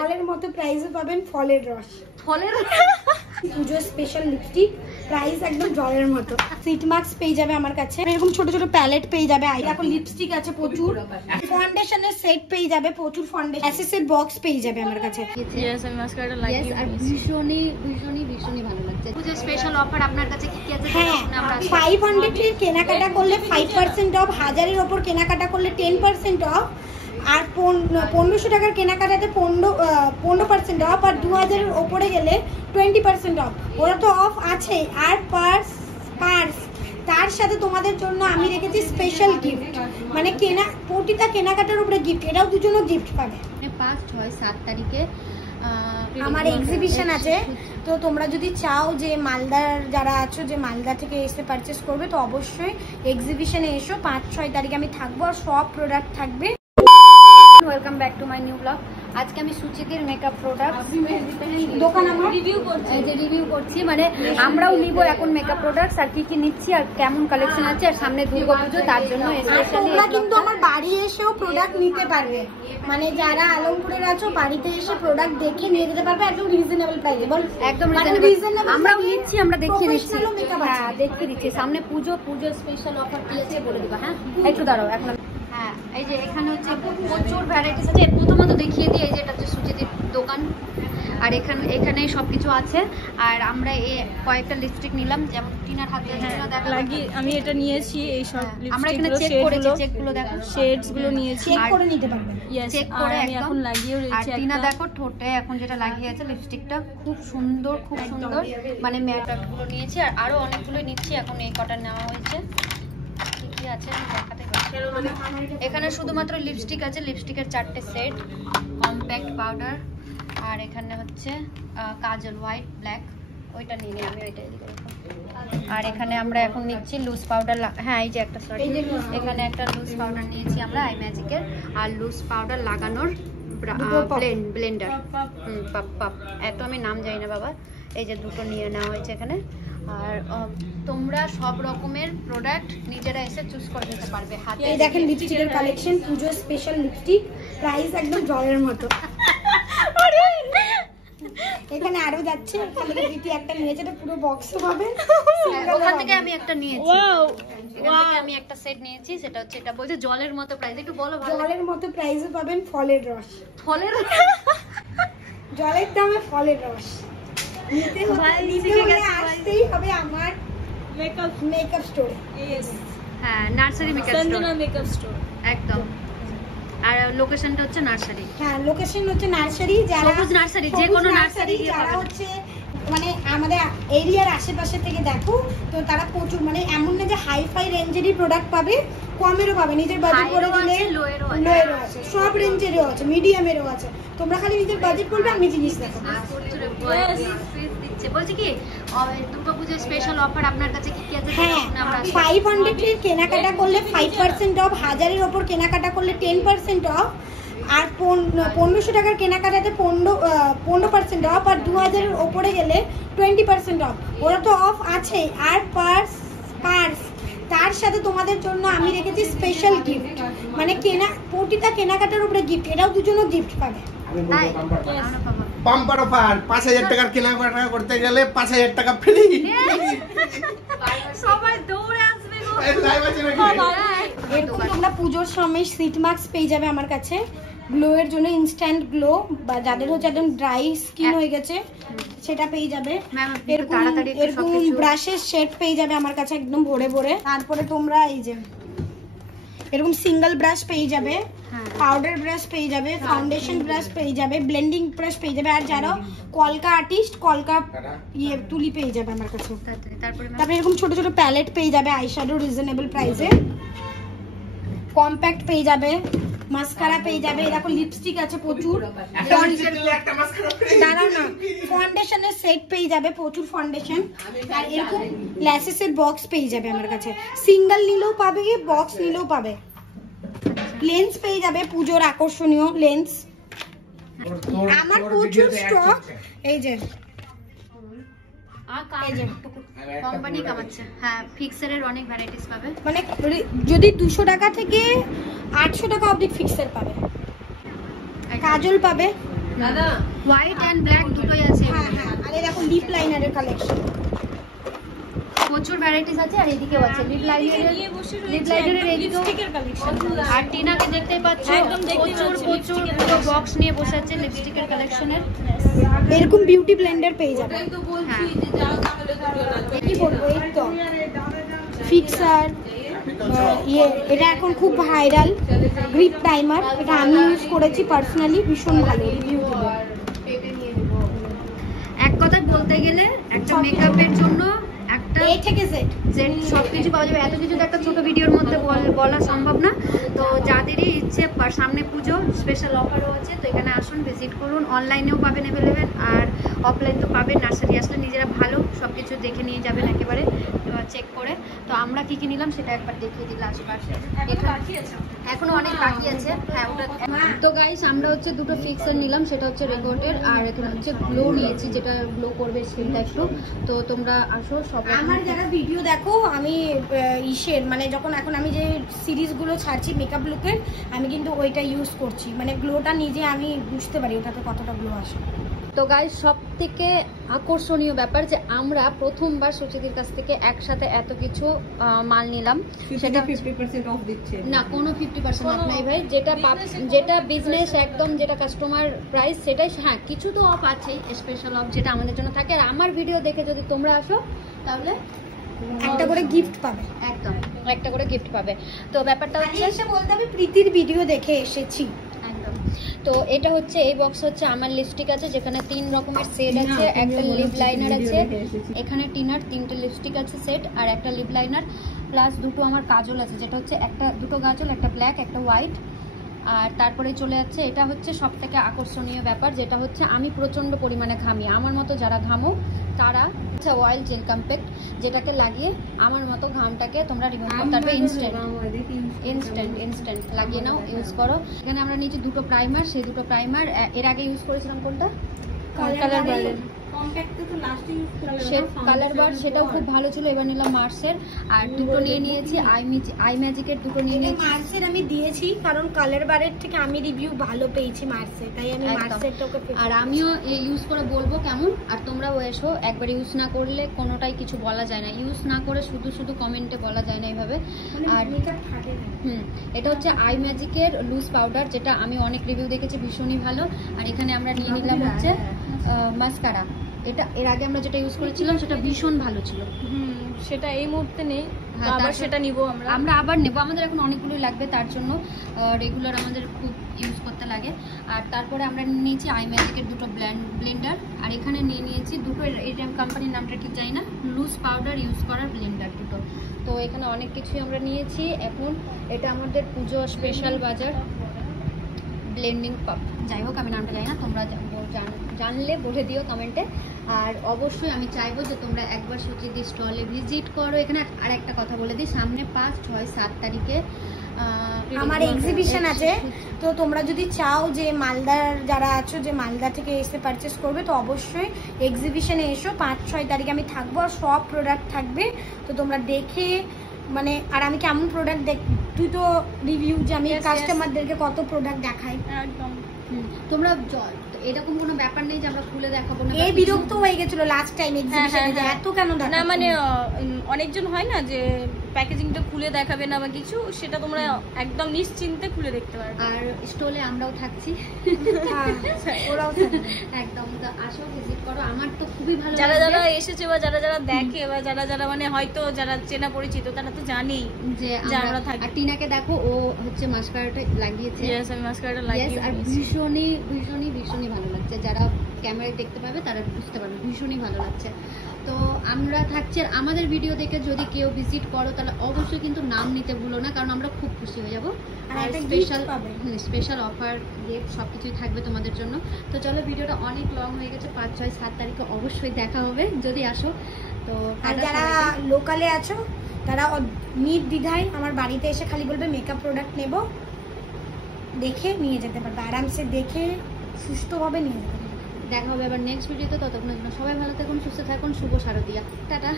ফলের মতো প্রাইসে পাবেন ফলের রস। পুজোর স্পেশাল লিপস্টিক, প্রাইস একদম জলের মতো। সিট মাস্ক পেয়ে যাবে আমার কাছে, এরকম ছোট ছোট প্যালেট পেয়ে যাবে, দেখো লিপস্টিক আছে প্রচুর, ফাউন্ডেশনের সেট পেয়ে যাবে প্রচুর, ফাউন্ডেশন অ্যাসেসের বক্স পেয়ে যাবে আমার কাছে। ইয়েস, আমি মাস্কারাটা লাগিয়ে আর ভীষণই ভালো লাগছে। পুজোর স্পেশাল অফার আপনার কাছে কি কি আছে? হ্যাঁ, 500 এর কেনাকাটা করলে 5% অফ, 1000 এর উপর কেনাকাটা করলে 10% অফ, আর 1500 টাকার কেনাকাটাতে 15% অফ, আর 2000 এর উপরে গেলে 20% অফ। ওরা তো অফ আছে। আর পার্স তার সাথে তোমাদের জন্য আমি রেখেছি স্পেশাল গিফট, মানে প্রতিটা কেনাকাটার উপরে গিফট, এটাও দুজনও গিফট পাবে। 5, 6, 7 তারিখে আমার এক্সিবিশন আছে, তো তোমরা যদি চাও যে মালদার যারা আছো যে মালদা থেকে এসে পারচেস করবে, তো অবশ্যই এক্সিবিশনে এসো। 5, 6 তারিখে আমি থাকবো আর সব প্রোডাক্ট থাকবে। Welcome back to my new blog. আজকে আমি সুচিতির মেকআপ প্রোডাক্ট দোকান আমার রিভিউ করছি, মানে আমরাও নিব এখন মেকআপ প্রোডাক্টস, আর কি কি নিচ্ছি আর কেমন কালেকশন আছে, আর সামনে দুর্গাপুজো, তার জন্য তোমরা কিন্তু আমার বাড়ি এসেও প্রোডাক্ট নিতে পারবে, মানে যারা আলমপুরের আছো বাড়িতে এসে প্রোডাক্ট দেখে নিয়ে যেতে পারবে একদম রিজনেবল প্রাইসে। বল একদম রিজনেবল, আমরাও নিচ্ছি, আমরা দেখিয়ে দিচ্ছি। হ্যাঁ, দেখিয়ে দিচ্ছি। সামনে পুজোর স্পেশাল অফার কি আছে বলে দিবা। হ্যাঁ, একটু দাঁড়াও এখন। হ্যাঁ, এই যে এখানে হচ্ছে প্রচুর ভ্যারাইটিস আছে। প্রথমত দেখিয়ে দিই, এই যে এটা হচ্ছে সুচিতির দোকান, আর এখানে সবকিছু আছে। আর আমরা কয়েকটা লিপস্টিক নিলাম, যেমন টিনার হাতে লাগি, আমি এটা নিয়েছি। এই সব আমরা এখানে চেক করেছি, চেকগুলো দেখো, শেডস গুলো নিয়েছি, চেক করে নিতে পারবে। চেক করে আমি এখন লাগিয়েও রেখেছি। আর টিনা দেখো ঠোঁটে এখন যেটা লাগিয়ে আছে লিপস্টিকটা খুব সুন্দর, মানে ম্যাট গুলো নিয়েছি, আর আরো অনেকগুলো নিচ্ছি। এখন এই কটা নেওয়া হয়েছে। কি আছে দেখাতে পাচ্ছি। এখানে শুধুমাত্র লিপস্টিক আছে, লিপস্টিকের 4টে সেট, কম্প্যাক্ট পাউডার, আর এখানে হচ্ছে কাজল হোয়াইট ব্ল্যাক, ওইটা নিয়ে নিই আমি, ওইটা এদিকে রাখো। আর এখানে আমরা এখন নিচ্ছি লুজ পাউডার। হ্যাঁ, এই যে একটা সরি, এখানে একটা লুজ পাউডার নিয়েছি আমরা আই ম্যাজিকের, আর লুজ পাউডার লাগানোর ব্লেন্ডার। পাপ এত আমি নাম জানি না বাবা। এই যে দুটো নিয়ে নেওয়া হয়েছে এখানে। আর তোমরা সব রকমের প্রোডাক্ট নিজেরা এসে চুজ করে নিতে পারবে হাতে। এই দেখেন লিপস্টিকের কালেকশন, পুজোর স্পেশাল লিপস্টিক, প্রাইস একদম জলের মতো। এখানে আরো যাচ্ছে, দিদি একটা নিয়েছে, এটা পুরো বক্স পাবে। ওখান থেকে আমি একটা নিয়েছি, এখান থেকে আমি একটা সেট নিয়েছি, সেটা হচ্ছে এটা বলছে জলের মতো প্রাইস। একটু বলো। জলের মতো প্রাইসে পাবেন ফলের রস। জলের দামে ফলের রস নিতে হলে আসতেই হবে আমার মেকআপ স্টোর। হ্যাঁ, নার্সারি মেকআপ স্টোর একদম। আর লোকেশনটা হচ্ছে নার্সারি। হ্যাঁ, লোকেশন হচ্ছে নার্সারি, যারা নার্সারি, যে কোনো নার্সারি যারা হচ্ছে মানে আমাদের এরিয়ার আশেপাশে থেকে দেখো, তো তারা প্রচুর, মানে এমন না যে হাই ফাই রেঞ্জেরই প্রোডাক্ট পাবে, কমেরও পাবে, নিজের বাজেট করে দিলে লোয়েরও আছে, সব রেঞ্জেরও আছে, মিডিয়ামেরও আছে। তোমরা খালি নিজের বাজেট করবে, আমি জিনিস দেখো। বলছি কি দুর্গাপূজার স্পেশাল অফার আপনার কাছে কি কি আছে? হ্যাঁ, 500 এর কেনাকাটা করলে 5% অফ, 1000 এর উপর কেনাকাটা করলে 10% অফ, আর 1500 টাকার কেনাকাটাতে 15% অফ, আর 2000 এর উপরে গেলে 20% অফ। ওরা তো অফ আছে। আর পার্স তার সাথে তোমাদের জন্য আমি রেখেছি স্পেশাল গিফট, মানে প্রতিটা কেনাকাটার উপরে গিফট, এটাও দুজনও গিফট পাবে। পাম্পার অফার, 5000 টাকার কেনাকাটা করতে গেলে 5000 টাকা ফ্রি। সবাই দৌড়ে আসবে গো। এরকম তোমরা পুজোর সময় সিট মাস্ক পেয়ে যাবে আমার কাছে, গ্লো এর জন্য, ইনস্ট্যান্ট গ্লো, বা যাদের হচ্ছে একদম ড্রাই স্কিন হয়ে গেছে সেটা পেয়ে যাবে। এরকম ব্রাশের সেট পেয়ে যাবে আমার কাছে একদম ভরে ভরে। তারপরে তোমরা এই যে এরকম সিঙ্গেল ব্রাশ পেয়ে যাবে, পাউডার ব্রাশ পেয়ে যাবে, ফাউন্ডেশন ব্রাশ পেয়ে যাবে, ব্লেন্ডিং ব্রাশ পেয়ে যাবে, আর যারা কলকা আর্টিস্ট কলকা তুলি পেয়ে যাবে আমার কাছে। তারপরে এরকম ছোট ছোট প্যালেট পেয়ে যাবে আইশ্যাডো রিজনেবল প্রাইসে, কম্প্যাক্ট পেয়ে যাবে, মাস্কারা পেয়ে যাবে, এরকম লিপস্টিক আছে প্রচুর, দাঁড়াও না, ফাউন্ডেশনের সেট পেয়ে যাবে প্রচুর ফাউন্ডেশন, আর এরকম ল্যাশেসের বক্স পেয়ে যাবে আমার কাছে, সিঙ্গেল নিলেও পাবে, বক্স নিলেও পাবে। লেন্স পেয়ে যাবে, পুজোর আকর্ষণীয় লেন্স, আমার প্রচুর স্টক। এই যে কোম্পানি কামাচ্ছে। হ্যাঁ, ফিক্সারের অনেক ভ্যারাইটিস পাবে, মানে যদি 200 টাকা থেকে 800 টাকা অবধি ফিক্সার পাবে, কাজল পাবে, হোয়াইট এন্ড ব্ল্যাক দুটোই আছে। হ্যাঁ হ্যাঁ, আর এই দেখো লিপ লাইনারের কালেকশন, প্রচুর ভ্যারাইটিস আছে। আর এদিকেও আছে লিপ লাইনারের এদিকেও। আর টিনাকে দেখতেই পাচ্ছ প্রচুর পুরো বক্স নিয়ে বসে আছে লিপস্টিকের কালেকশনের। এরকম বিউটি ব্লেন্ডার পেয়ে যাবে। হ্যাঁ কি বলবো, এই তো ফিক্সার, এটা এখন খুব ভাইরাল গ্রিপ টাইমার, এটা আমি ইউজ করেছি পার্সোনালি, ভীষণ ভালো রিভিউ দেবো। এক কথায় বলতে গেলে একটা মেকআপের জন্য একটা এ থেকে জেড সবকিছু পাওয়া যাবে। এত কিছু তো একটা ছোট ভিডিওর মধ্যে বলা সম্ভব না। তো যাদেরই ইচ্ছে, সামনে পুজো, স্পেশাল অফারও আছে, তো এখানে আসুন, ভিজিট করুন। অনলাইনেও পাবেন অ্যাভেলেবেল, আর অফলাইন তো পাবেন। নার্সারি আসলে নিজেরা ভালো সব কিছু দেখে নিয়ে যাবেন একেবারে চেক করে। তো আমরা কি কি নিলাম সেটা একবার দেখিয়ে দিলাম আশেপাশে। এখনো অনেক বাকি আছে। হ্যাঁ ওটা। তো গাইস আমরা হচ্ছে দুটো ফিক্সার নিলাম, সেটা হচ্ছে রেকর্ডের, আর এখানে হচ্ছে গ্লো নিয়েছি, যেটা গ্লো করবে স্কিনটা একটু। তো তোমরা আসো সব। আমার যারা ভিডিও দেখো, আমি ইসের মানে যখন এখন আমি যে সিরিজগুলো ছাড়ছি মেকআপ লুকের, আমি কিন্তু ওইটা ইউজ করছি, মানে গ্লোটা নিজে আমি বুঝতে পারি ওটাতে কতটা গ্লো আসে। তো গাইস সব থেকে আকর্ষণীয় ব্যাপার যে আমরা প্রথমবার সুচিদির কাছ থেকে একসাথে এত কিছু মাল নিলাম, সেটা 50% অফ দিচ্ছে না, কোনো 50% অফ নাই ভাই। যেটা বিজনেস একদম, যেটা কাস্টমার প্রাইস, সেটাই। হ্যাঁ কিছু তো অফ আছেই, স্পেশাল অফ যেটা আমাদের জন্য থাকে। আর আমার ভিডিও দেখে যদি তোমরা আসো তাহলে একটা করে গিফট পাবে, একদম একটা করে গিফট পাবে। তো ব্যাপারটা হচ্ছে এসে বলতে আমি প্রীতির ভিডিও দেখে এসেছি। একদম। তো এটা হচ্ছে, এই বক্স হচ্ছে আমার লিপস্টিক আছে, যেখানে 3 রকমের সেট আছে, একটা লিপ লাইনার আছে, এখানে টিনার 3টে লিপস্টিক আছে সেট, আর একটা লিপ লাইনার, প্লাস দুটো আমার কাজল আছে, যেটা হচ্ছে দুটো কাজল, একটা ব্ল্যাক একটা হোয়াইট। আর তারপরে চলে যাচ্ছে, এটা হচ্ছে সব থেকে আকর্ষণীয় ব্যাপার, যেটা হচ্ছে আমি প্রচণ্ড পরিমাণে ঘামি। আমার মতো যারা ঘামো তারা হচ্ছে অয়েল জেল কম্প্যাক্ট, যেটাকে লাগিয়ে আমার মতো ঘামটাকে তোমরা রিমুভ করতে পারবে ইনস্ট্যান্ট লাগিয়ে নাও, ইউজ করো। এখানে আমরা নিয়েছি দুটো প্রাইমার, সেই দুটো প্রাইমার এর আগে ইউজ করেছিলাম কোনটা, কালার বার, কালার বার, সেটাও খুব ভালো ছিল। এবার নিলাম মার্সের, আর দুটো নিয়ে নিয়েছি আই ম্যাজিকের দুটো নিয়ে নিয়েছি। মার্সের আমি দিয়েছি কারণ কালার বারের থেকে আমি রিভিউ ভালো পেয়েছি মার্সের, তাই আমি মার্সেরটাকে। আর আমিও ইউজ করে বলবো কেমন, আর তোমরাও এসো। একবার ইউজ না করলে কোনোটাই কিছু বলা যায় না, ইউজ না করে শুধু কমেন্টে বলা যায় না এইভাবে। আর এটা হচ্ছে আই ম্যাজিকের লুজ পাউডার, যেটা আমি অনেক রিভিউ দেখেছি, ভীষণই ভালো। আর এখানে আমরা নিয়ে নিলাম হচ্ছে মাস্কারা, এটা এর আগে আমরা যেটা ইউজ করেছিলাম সেটা ভীষণ ভালো ছিল। সেটা এই মুহূর্তে নেই, আবার সেটা নিব আমরা আবার নেব। আমাদের এখন অনেকগুলোই লাগবে, তার জন্য রেগুলার আমাদের খুব ইউজ করতে লাগে। আর তারপরে আমরা নিয়েছি আই ম্যাজিকের দুটো ব্লেন্ডার, আর এখানে নিয়ে নিয়েছি দুটো, এটা কোম্পানির নামটা ঠিক জানি না, লুজ পাউডার ইউজ করার ব্লেন্ডার দুটো। তো এখানে অনেক কিছুই আমরা নিয়েছি। এখন এটা আমাদের পুজো স্পেশাল বাজার ব্লেন্ডিং পাপ, যাই হোক আমি নামটা জানি না, তোমরা জানলে বলে দিও কমেন্টে। আর অবশ্যই আমি চাইবো যে তোমরা একবার সুচিদি স্টলে ভিজিট করো। এখানে আর একটা কথা বলে দিই, সামনে 5, 6, 7 তারিখে আমার এক্সিবিশন আছে। তো তোমরা যদি চাও যে মালদার যারা আছো, যে মালদা থেকে এসে পারচেস করবে, তো অবশ্যই এক্সিবিশনে এসো। 5, 6 তারিখে আমি থাকবো, আর সব প্রোডাক্ট থাকবে। তো তোমরা দেখে মানে, আর আমি কেমন প্রোডাক্ট তুই তো রিভিউ যে আমি কাস্টমারদেরকে কত প্রোডাক্ট দেখাই, একদম। তোমরা এরকম কোনো ব্যাপার নেই যে আমরা খুলে দেখাবো না। এই বিরক্ত হয়ে গেছিল লাস্ট টাইম এক্সিবিশনে, যে এত কেন দেখাচ্ছ না, মানে অনেকজন হয় না যে প্যাকেজিংটা খুলে দেখাবে না বা কিছু, সেটা তোমরা একদম নিশ্চিন্তে খুলে দেখতে পারবে। আর স্টলে আমরাও থাকছি, ওরাও একদম। তো আসো, ভিজিট করো। আমার তো খুবই ভালো যারা যারা এসেছে বা যারা যারা দেখে বা যারা যারা মানে হয়তো যারা চেনা পরিচিত, তারা তো জানেই যে আমরা থাকি। আর টিনাকে দেখো, ও হচ্ছে মাস্কারাটা লাগিয়েছে। আমি মাস্কারাটা লাগিয়েছি, আর ভীষণই ভালো লাগছে। যারা ক্যামেরায় দেখতে পাবে তারা বুঝতে পারবে, ভীষণই ভালো লাগছে। তো আমরা থাকছি। আর আমাদের ভিডিও দেখে যদি কেউ ভিজিট করো তাহলে অবশ্যই কিন্তু নাম নিতে ভুলো না, কারণ আমরা খুব খুশি হয়ে যাবো। আর স্পেশাল অফার গিফট সবকিছুই থাকবে তোমাদের জন্য। তো চলো, ভিডিওটা অনেক লং হয়ে গেছে। 5, 6, 7 তারিখে অবশ্যই দেখা হবে যদি আসো। তো আর যারা লোকালে আছো তারা নির্দ্বিধায় আমার বাড়িতে এসে খালি বলবে মেকআপ প্রোডাক্ট নেব, দেখে নিয়ে যেতে পারবে, আরামসে দেখে সুস্থভাবে নিয়ে যেতে পারবে। দেখা হবে আবার নেক্সট ভিডিওতে। ততক্ষণের জন্য সবাই ভালো থাকুন, সুস্থ থাকুন। শুভ শারদিয়া, টাটা।